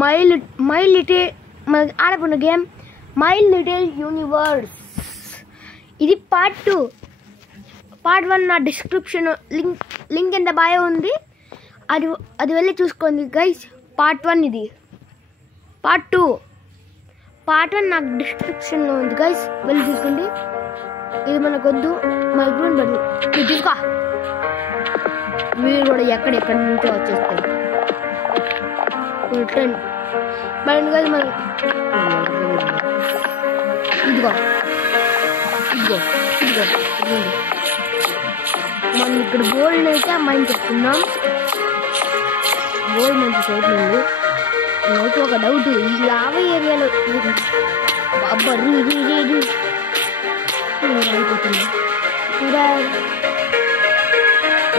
My little మనకి ఆడకున్న game my little universe. ఇది part 2. Part 1 నా డిస్క్రిప్షన్ లింక్ కింద బయో ఉంది, అది వెళ్ళి చూసుకోండి గైస్. పార్ట్ 1 ఇది. పార్ట్ 1 నాకు డిస్క్రిప్షన్లో ఉంది గైస్, వెళ్ళి చూసుకోండి. ఇది మనకొద్దు, మైగ్రోన్ బదులు ఇది తీసుకో. మీరు కూడా ఎక్కడెక్కడి నుంచో వచ్చేస్తాయి. మరి గైస్ మనం ఇదిగో మనం ఇక్కడ గోల్డ్ అయితే మైండ్ చెప్తున్నాం. గోల్డ్ మంచి సైడ్ నుండి నాకు ఒక డౌట్, ఈ లావా ఏరియాలో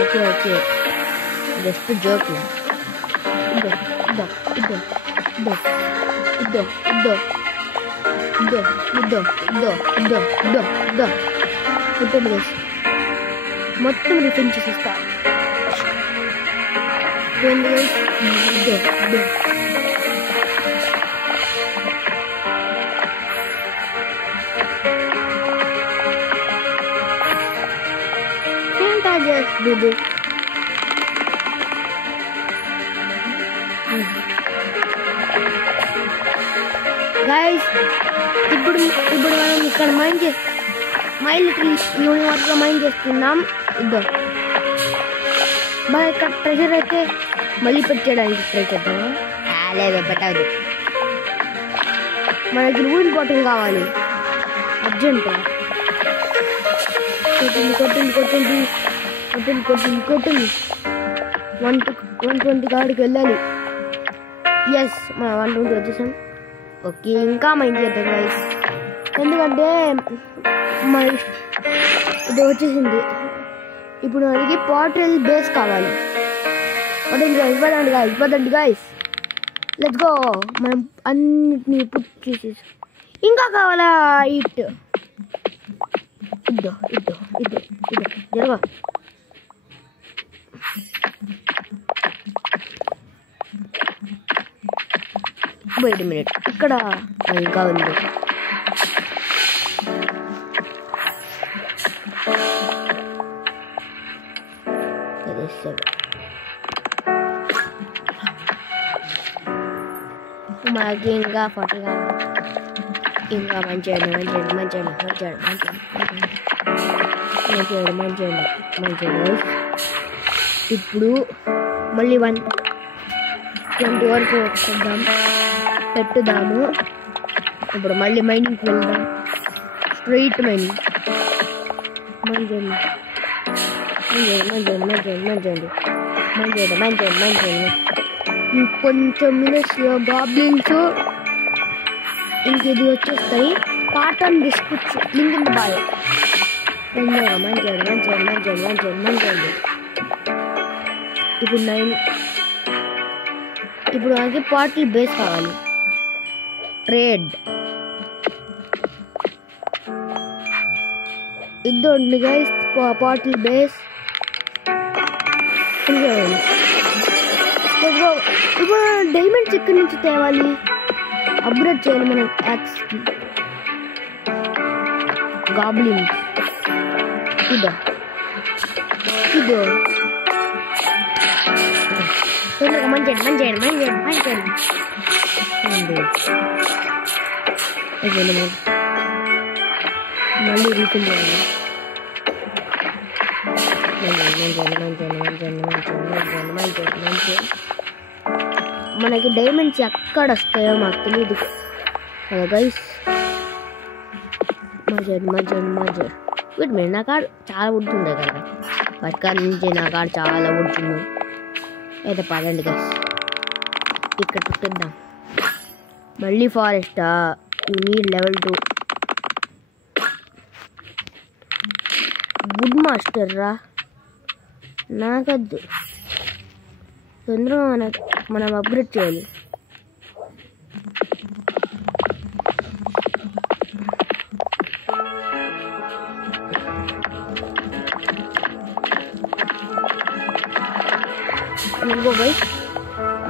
ఓకే జస్ట్ జోక్. మొత్తం రిఫైన్ చేసేస్తా. గైస్ ఇప్పుడు మనం ఇక్కడ మై లిటిల్ యూనివర్స్లో మైండ్ చేస్తున్నాం. ఇద్దాం బాగా ఇక్కడ ప్రెషర్ అయితే మళ్ళీ పెట్టడానికి ట్రై చేద్దాము. లేదు పెట్టదు, మనకి రూల్ బాటిల్ కావాలి అర్జెంట్. కొట్టింది 120 కాడికి వెళ్ళాలి. ఎస్ మనం 120 వచ్చేసాం. ఓకే ఇంకా మైండ్ చేద్దాం గైస్, ఎందుకంటే ఇది వచ్చేసింది. ఇప్పుడు మనకి పోర్టల్ బేస్ కావాలి. ఇవ్వదండి గైస్, లెట్స్ గో. మనం అన్నిటినీ పుట్ చేసేసి ఇంకా కావాలా ఇట్ ఇద్దో జరగ. వెయిట్ మినిట్, ఇక్కడ ఇంకా ఉంది. మనకి ఇంకా 40 కావాలి. ఇంకా మంచిగా ఇప్పుడు మళ్ళీ 120 వరకు వస్తుందాం, పెట్టుదాము. ఇప్పుడు మళ్ళీ మైనింగ్కి వెళ్దాం. Straight mining. మంచండి ఇంకొంచెం మినిట్స్లో గాబ్లిన్స్ ఇంక ఇది వచ్చేస్తాయి. Part 1 description link in the bio. మంచండి. ఇప్పుడు మనకి పోర్టల్ బేస్ కావాలి. ట్రేడ్ ఇద్దండి గైస్, పోర్టల్ బేస్. ఇప్పుడు డైమండ్స్ ఎక్కడి నుంచి తేవాలి? అప్గ్రేడ్ చేయాలి మనం యాక్స్కి. గాబ్లిన్స్ ఇదో మంచి మళ్ళీ రీఫిల్ చేయాలి. మనకి డైమండ్స్ ఎక్కడ వస్తాయో మాకు తెలియదు కదా గైస్. మజర్ వీటి మీద నా కాడ చాలా ఉడుతుంది కదా, పక్క నుంచి నా కాడ చాలా ఉడుతుంది. అయితే పదండి గైస్, ఇక్కడ పెట్టేద్దాం. మళ్ళీ ఫారెస్టా? Need level 2. గుడ్ మాస్టర్ రా, నాకద్దు. తొందరగా మనం అప్గ్రేడ్ చేయాలి.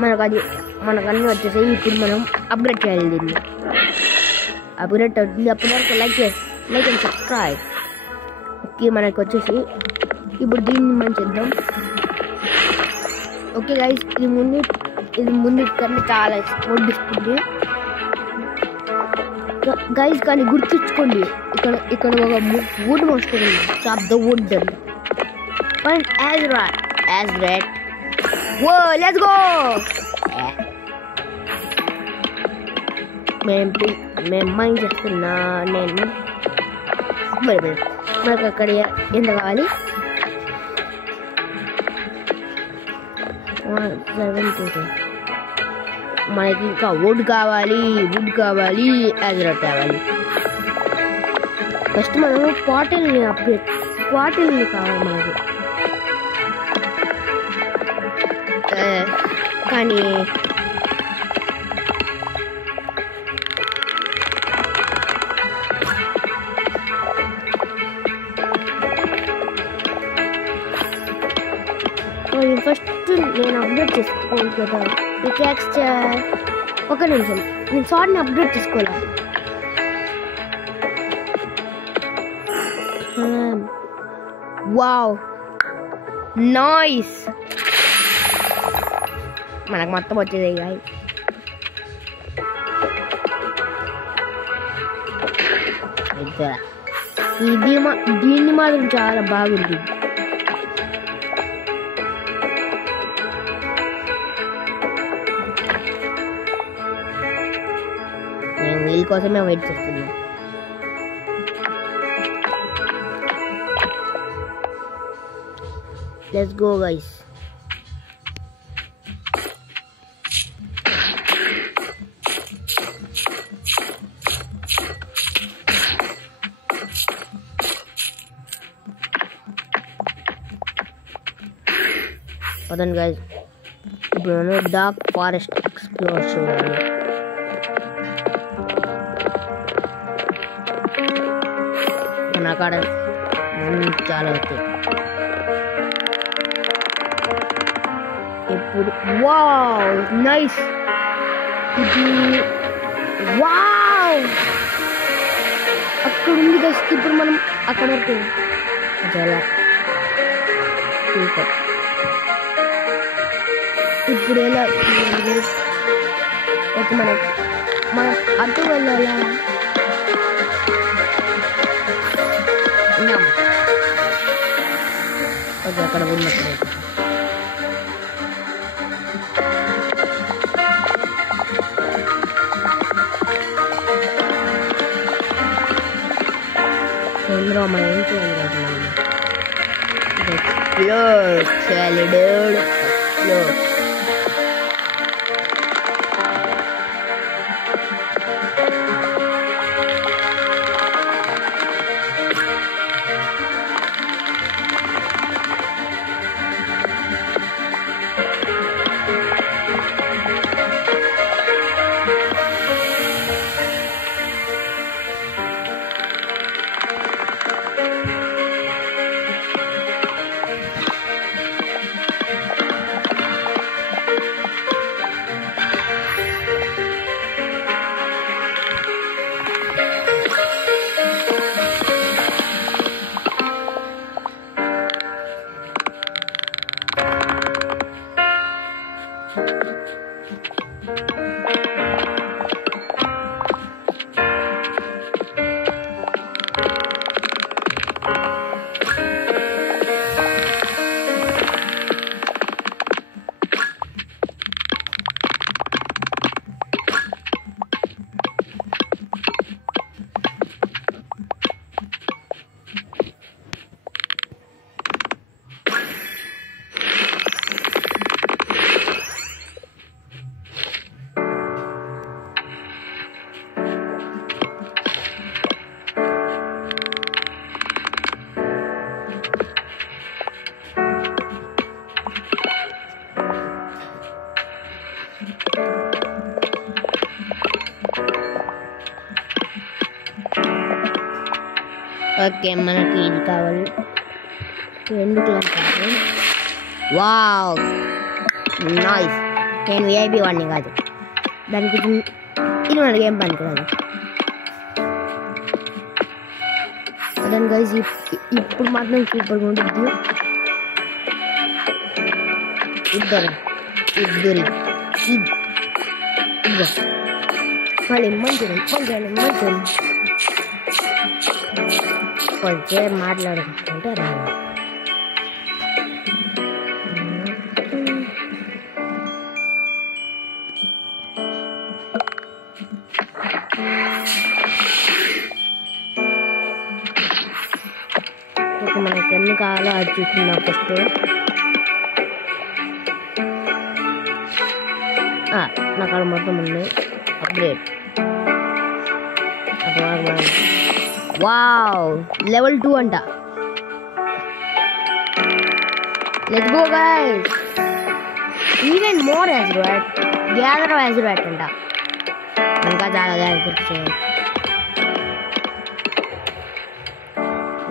మనకు అన్నీ వచ్చేసాయి. ఇప్పుడు మనం అప్గ్రేడ్ చేయాలి దీన్ని. అప్గ్రేడ్ అవుతుంది. అప్పటి వరకు లైక్ అండ్ సబ్స్క్రైబ్. ఓకే, మనకు వచ్చేసి ఇప్పుడు దీన్ని మనం చేద్దాం. ఓకే గైస్, ఇది ముందు కన్నా చాలా వుడ్ ఇస్తుంది గైస్. కానీ గుర్తుంచుకోండి, ఇక్కడ ఒక వుడ్ వస్తుంది. Chop the wood and as red. Oh let's go. మేము మైండ్ చేస్తున్నా నేను. మనకు అక్కడ ఎంత కావాలి? 172. మనకి ఇంకా వుడ్ కావాలి, యాజరెట్ కావాలి. ఫస్ట్ మనము పాటిల్ని కావాలి మనకు. కానీ ఫస్ట్ నేను అప్డేట్ చేసుకోవాలి కదా. ఒక నిమిషం, నేను షార్ట్ని అప్డేట్ చేసుకోవాలి. Wow, nice. మనకు మొత్తం వచ్చేది దీన్ని మాత్రం చాలా బాగుంది. నేను వీళ్ళ కోసమే వెయిట్ చేస్తున్నాను. Let's go guys. పదండి గైస్, ఇప్పుడు మనం డార్క్ ఫారెస్ట్ ఎక్స్ప్లోర్ చేయాలి. మన కాడ చాలా వస్తాయి. ఇప్పుడు వావ్ నైస్. ఇది వావ్ అక్కడ ఉంది గైస్. ఇప్పుడు మనం అక్కడ వరకు చాలా సూపర్. ఇప్పుడు ఎలా ఓకే, మనం అటు వెళ్ళాలా? ఓకే, అక్కడ ఉన్నప్పుడు ఇందులో మనం ఏం చేయాలి? ఎక్స్ప్లోర్ చేయాలి డూడ్, ఎక్స్ప్లోర్. ఓకే, మనకి ఇది కావాలి. 2 క్లాస్. Wow nice. నేను విఐపి వాడిని కాదు, దానికి ఇది మనకి ఏం పనికిరాదు. దాని గైజ్ ఇప్పుడు మాత్రం సూపర్గా ఉంటుంది. ఇద్దరు మళ్ళీ మంచిది కొంచెం మాట్లాడుకుంటే రాదు. మనకి ఎన్ని కావాలో అది చూస్తున్నా ఫస్ట్. నాకు అక్కడ మొత్తం ఉంది అప్గ్రేడ్. వావ్, level 2 అంట. Let's go guys. Even more azurite, gather azurite అంట. ఇంకా చాలా దొరుకుతాయి.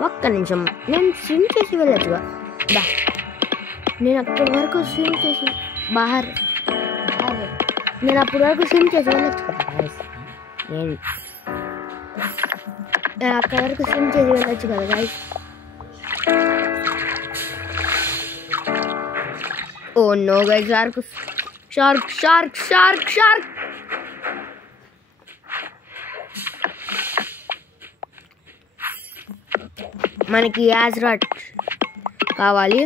ఒక్క నిమిషం, నేను స్విమ్ చేసి వెళ్ళొచ్చుగా. నేను అక్కడి వరకు స్విమ్ చేసి నేను అప్పటి వరకు స్విమ్ చేసి వెళ్ళొచ్చు కదా గైస్. నేను అక్కడి వరకు స్విమ్ చేసి వెళ్ళొచ్చు కదా guys. Oh no guys, shark. మనకి యాజ్రాట్ కావాలి.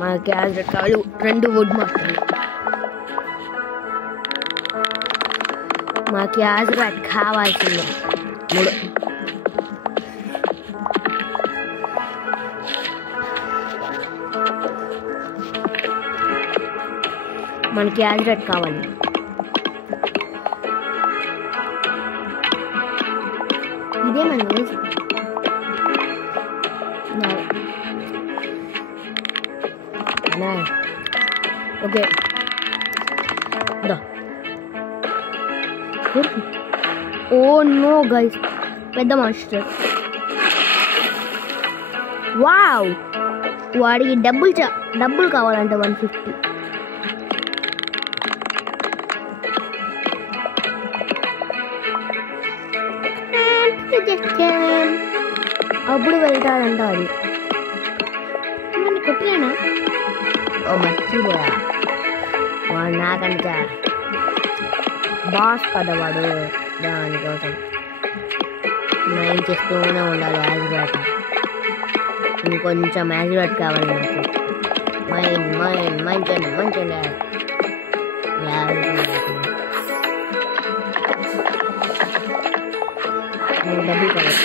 మనకి యాజ్రాట్ కావాలి. 2 వుడ్ మాత్రమే. మనకి యాజ్రాట్ కావాల్సింది 3. మనకి యాజ్రాట్ కావాలి. ఇదే మన ఓకే. ఓ నో గైస్, పెద్ద మాన్స్టర్. వావ్, వాడికి డబ్బులు కావాలంటే 150. అప్పుడు వెళ్తాడంట అది. నన్ను కొట్టలేనా? ఓ మర్చిపోయా, వాడు నాకంట బాస్ కదా వాడు. దానికోసం మైన్ చేస్తూనే ఉండాలి. యాజ్రాట్ ఇంకొంచెం యాజ్రాట్ కావాలి నాకు. మైన్ చేయండి. డబ్బులు కావాలి.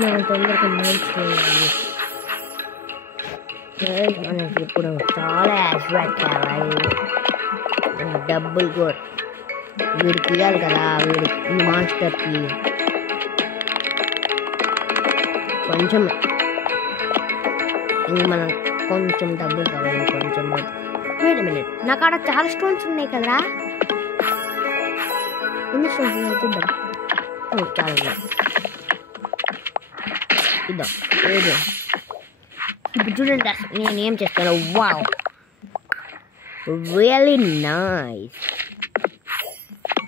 మనం తొందరగా మైన్ చేయాలి. మనకి ఇప్పుడు చాలా యాజ్రాట్ కావాలి. డబ్బులు కూడా వీడికి ఇవ్వాలి కదా, ఈ మాస్టర్కి కొంచెం. ఇంక మనం కొంచెం డబ్బులు కావాలి. కొంచెం వెయిట్ మినిట్, నాకు అక్కడ చాలా స్టోన్స్ ఉన్నాయి కదరా. ఎన్ని స్టోన్స్ ఉన్నాయి చూద్దాం. చాలా ఇద్దాం. ఇప్పుడు చూడండి నేను ఏం చేస్తాను. Wow, really nice.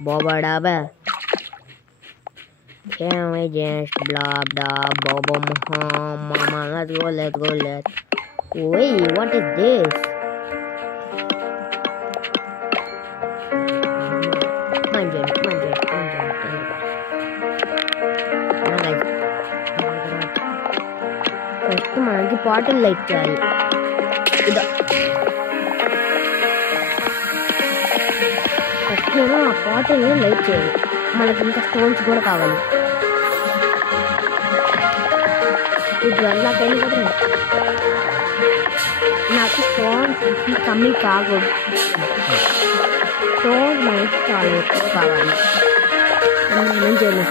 Baba can we just blah blah bobo mama. Let's go. Wait, what is this? Manjat. First మనకి బాటిల్ లైట్ చేయాలి. ఇదో ఫస్ట్ నేను ఆ బాటిల్ లైట్ చేయాలి. మనకి ఇంకా స్టోన్స్ కూడా కావాలి. ఇప్పుడు నాకైనా కదా నాకు స్టోన్స్ కమ్మీ కాకూడదు. స్టోన్స్ మనకి చాలా ఎక్కువ కావాలి. నేను చేయను.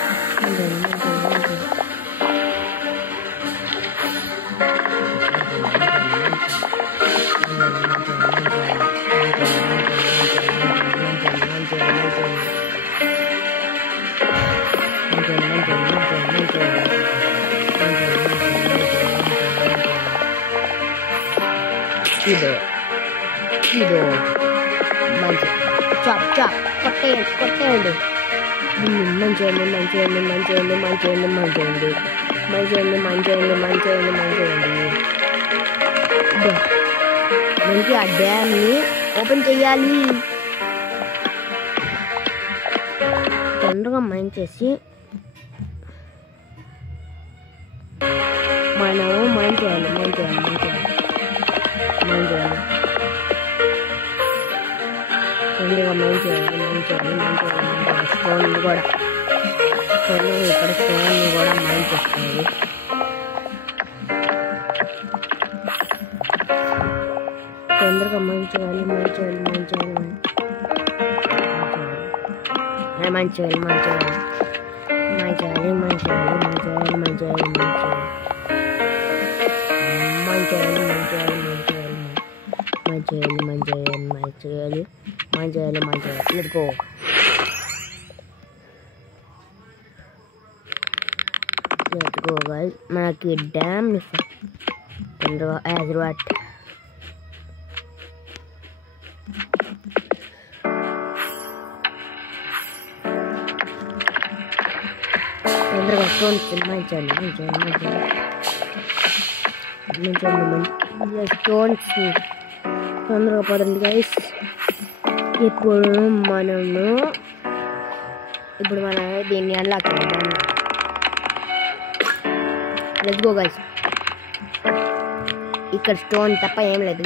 Kido. Manjay. Chop. Kotteyandi. Manjayandi. మనకి ఆ డ్యామ్ని ఓపెన్ చేయాలి. తొందరగా మైండ్ చేసి మనము మైండ్ చేయాలి. తొందరగా మైండ్ చేయాలి. స్టోన్ కూడా ఇక్కడ స్టోన్ కూడా మైండ్ చేస్తుంది. తొందరగా మైండ్ చేయాలి. Let's go. Guys. మనకి డ్యామ్ తొందరగా యాజ్రాట్ తొందరగా స్టోన్స్ స్టోన్స్ తొందరగా పడండి గైస్. ఇప్పుడు మనం దీన్ని అన్లాక్ చేద్దాం. Let's go guys. ఇక్కడ స్టోన్ తప్ప ఏం లేదు.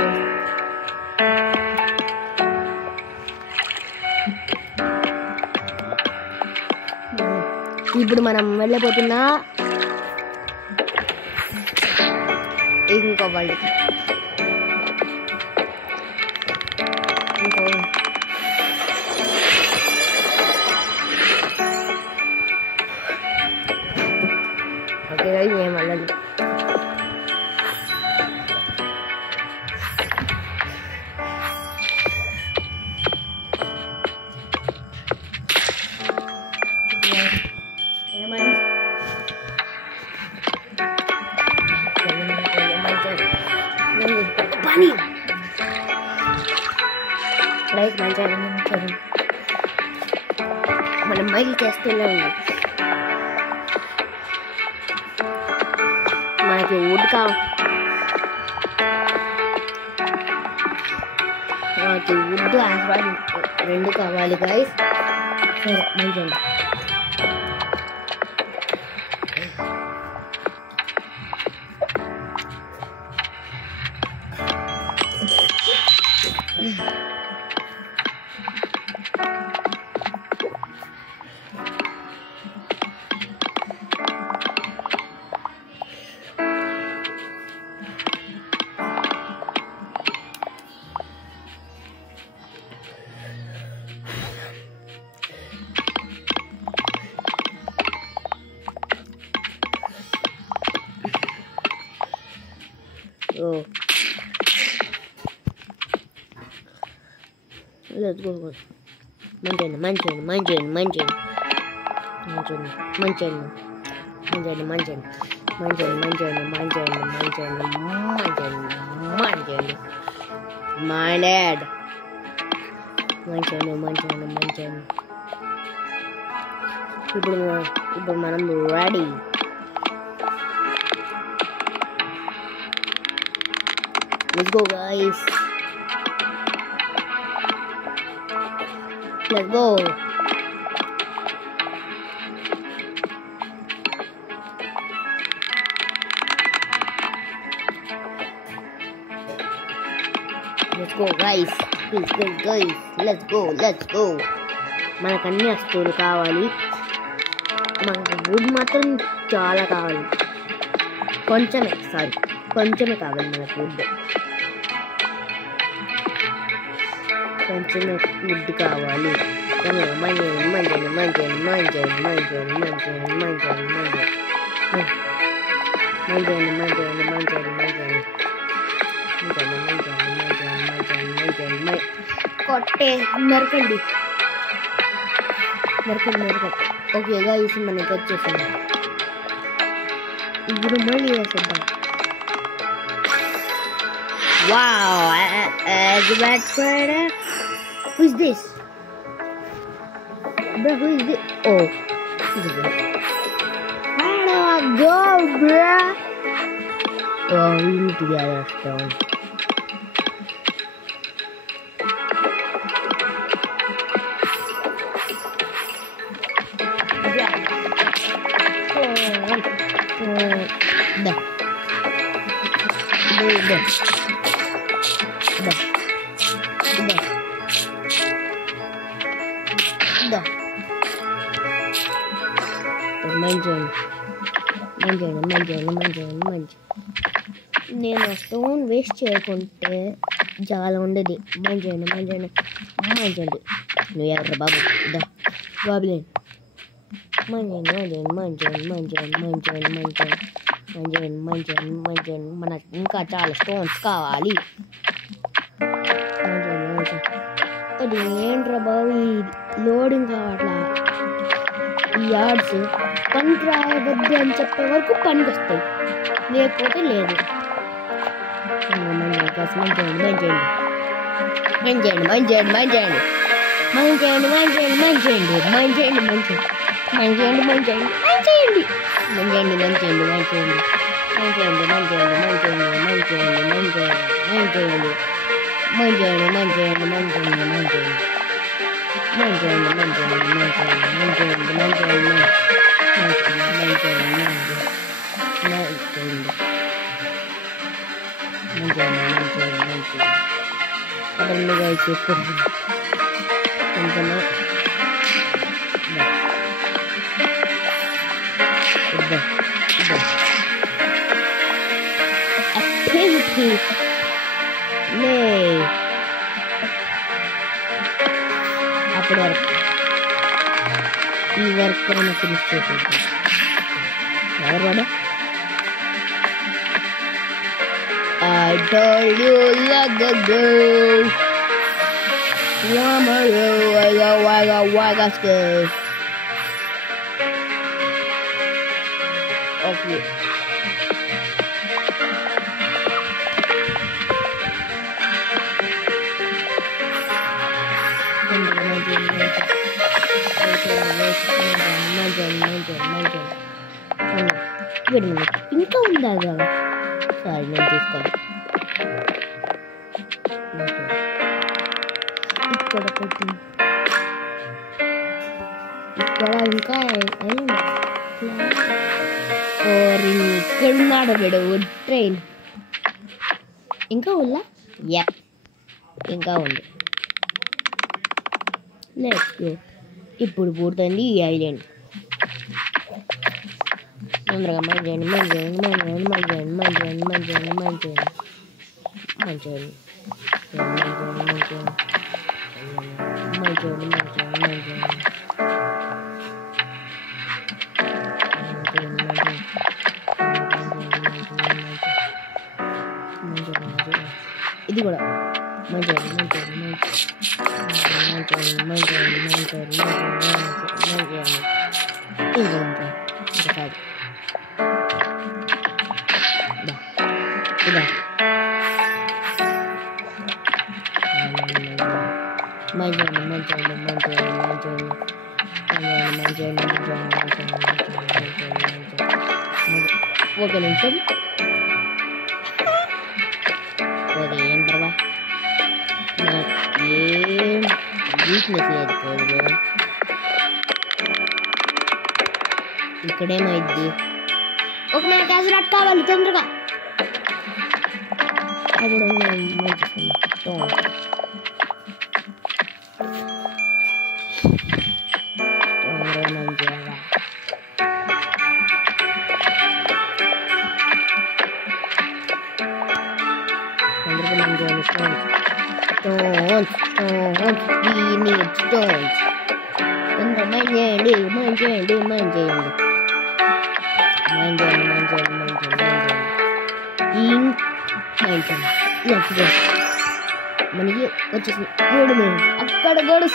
ఇప్పుడు మనం వెళ్ళబోతున్నా ఇంకో వాళ్ళకి ఓకే ఏం వెళ్ళండి. మనం మైల్ చేస్తూనే ఉన్నాం. మనకి వుడ్ కావాలి. మనకి వుడ్ రెండు కావాలి గైస్. సరే మంచిగా Let's go. My dad. ఇప్పుడు మనం ready. Let's go guys. Let's go. Let's go guys. Please guys. Let's go. మనకు అన్ని వస్తువులు కావాలి. మనకు వుడ్ మాత్రం చాలా కావాలి. కొంచెమే కావాలి మనకు వుడ్. కొంచెమే వుడ్ కావాలి. మంచి కొట్టే నరకండి ఓకే గాయ్స్ మనకి వచ్చేసింది ఇప్పుడు మళ్ళీ వేసేద్దాం wow Azbat Spider who is this bro who is this oh where do I go bro oh we need to get a stone నేను స్టోన్ వేస్ట్ చేయకుంటే చాలా ఉండేది మంచండి నువ్వు ఎవరు బాబు బాబులే మంచండి మనకు ఇంకా చాలా స్టోన్స్ కావాలి అది ఏంట్రా బాబు ఈ లోడింగ్ కావట్లా ఈ యార్డ్స్ పనికి రాయవద్దు అని చెప్పే వరకు పనికి వస్తాయి లేకపోతే లేదు అప్పటి వరకు ఈ వర్క్ ఫినిష్ చేసేది ఎవరు వాడు I told you long ago Wagga school okay ఇంకా ఉందా సారీ నేను తీసుకోవాలి ఇక్కడ ఇంకా ఇక్కడున్నాడు వీడు ట్రైన్ ఇంకా ఉందా ఇంకా ఉంది లెట్స్ గో ఇప్పుడు పూర్తయింది ఈ ఐలాండ్ తొందరగా మంచి ఇది కూడా ఒక నిమిషం ఏంటవా నాకేం వీక్నెస్ లేదు ఇక్కడేమైంది ఒక మనకి అజరాట్ కావాలి తొందరగా అప్పుడు stones. We need stones. Manjandi. Let's go. మనకి వచ్చేసింది. అక్కడ కూడా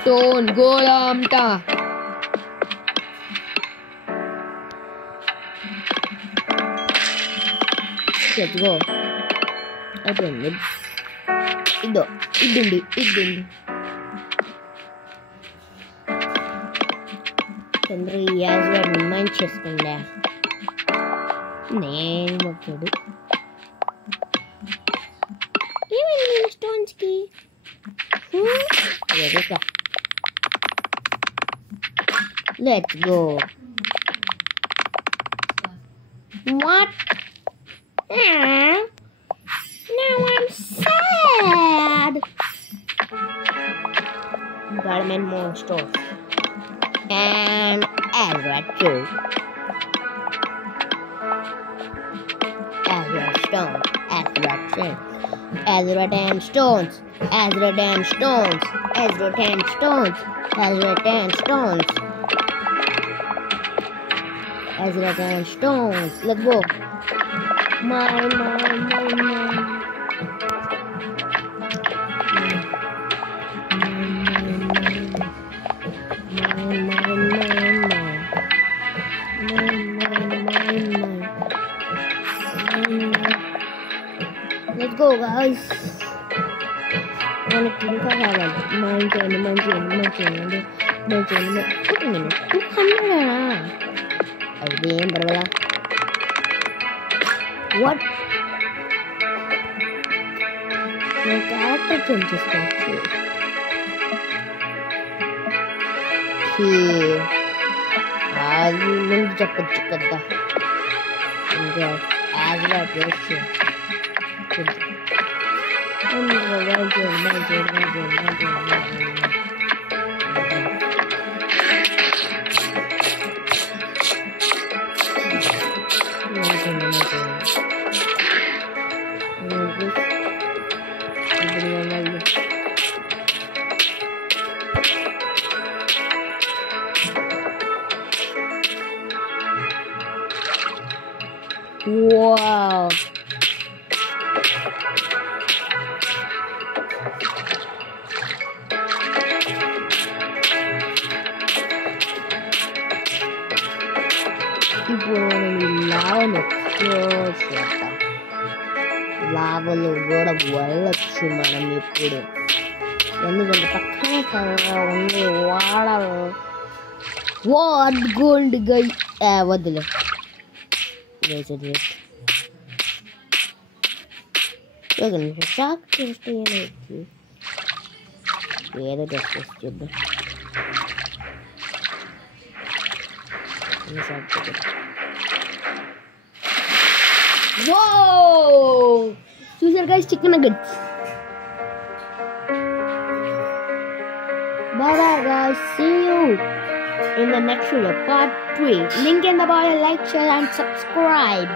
స్టోన్ గోళంట. చెట్టుకో అయిపోయింది. ఇద్దండి చంద్ర యాజ్ మైండ్ చేసుకోండి. నేను వచ్చాడు ఏమైంది స్టోన్స్ కి. Let's go. What? Now I'm sad. Diamond monsters and Ezra too. Ezra stone, Ezra chain, Ezra damn stones, Ezra damn stones, Ezra damn stones, Ezra damn stones, Ezra damn stones. Let's go. Mine. Let's go, guys. మనకి ఇంకా కావాలి. Mine చేయండి. ఒక minute 200 అది ఏం పర్వాలా. What? My character change చేసుకోవచ్చు. అది ముందు చెప్పచ్చు కదా. ఇంకా యాజ్లా చేసి wow. ఇప్పుడు లావను చేద్దాం. లావలు కూడా వెళ్ళచ్చు మనం ఇప్పుడు, ఎందుకంటే పక్కనే ఉంది వాడాలి. వాట్ గోల్డ్ గై వద్దులే. షాక్ చేస్తే ఏదో టెస్ట్ చేద్దాం. చూసారు guys, chicken nuggets. Bye guys, see you in the next video, part 3. Link in the bio, like, share and subscribe.